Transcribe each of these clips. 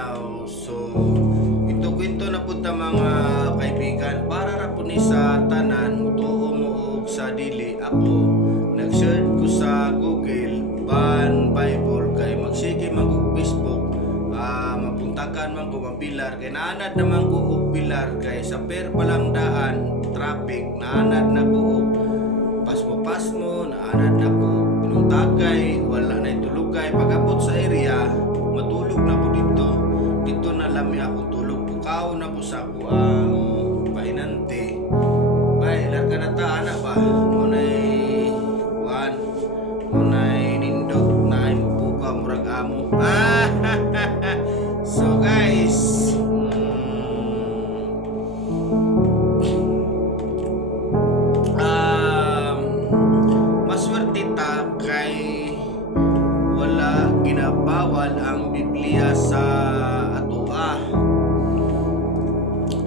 adlaw. So ito kwento na po ta mga kaibigan para ra po ni sa tanan tuo mo og sa dili. Ako nag-search ko sa Google ban Bible kay magsige man og Facebook. Mapuntakan man ko mapilar kay naanad naman ko og pilar kay sa per palang daan traffic naanad na ko og pasmo naanad na ko pinungtagay wala na itulugay pag-abot sa area matulog na ko dito na lami ako tulog bukaw na po sa ako ang painante bay ilar ka na ta ana ba munay wan munay nindot na ay mapuka murag amo so guys maswerte ta kay wala ginabawal ang Biblia sa atoa.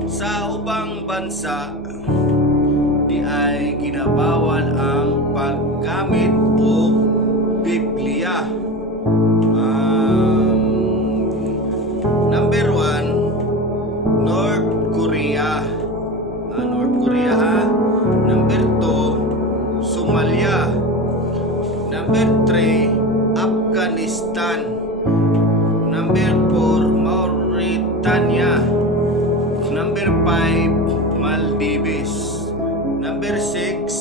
Sa ubang bansa di ay ginabawal ang paggamit o Biblia. Number 1, North Korea. North Korea ha. Number 2, Somalia. Number 3, Afghanistan. Number 4, Mauritania. Number 5, Maldives. Number 6,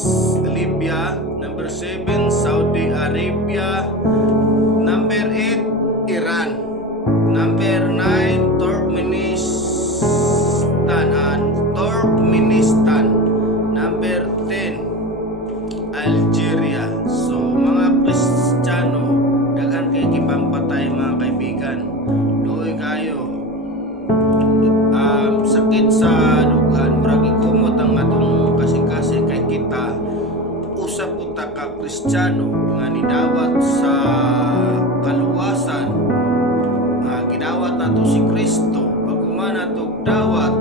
Libya. Number 7, Saudi Arabia. Number 8, Iran. Number 9, Turkmenistan. Number 10, Algeria. So mga Kristiyano daghan kay gipampatay mga kaibigan. Luoy kayo sakit sa dugan murag ikumot ang atong kasing-kasing kay kita usab uta ka Kristiyano nga nidawat sa kaluwasan gidawat nato si Kristo pagkuman nato dawat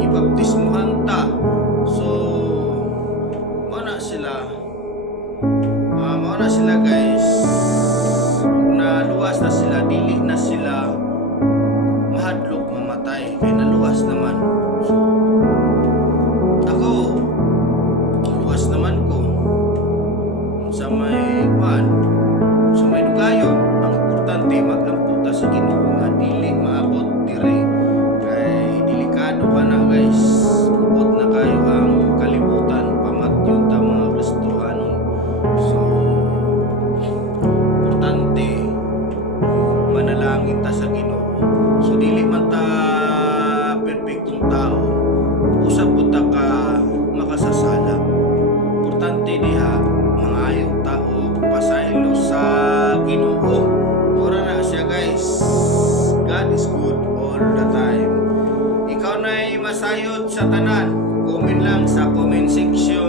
ibaptismuhan ta so mao na sila guys naluwas na sila dili na sila mahadlok mamatay kay naluwas naman so ako luwas naman ko sa may dugayon ang importante mag-amputa sa Ginoo nga dili maabot diri kay delikado pa na guys ubot na kayo ang kalibutan pamatyon ta mga Kristohanon so importante manalangin ta sa Ginoo so dili man ta perpektong tao usab ta ka makasasala importante diha mangayo tao pasaylo sa Ginoo ora na siya guys God is good all the time ikaw na'y masayod sa tanan comment lang sa comment section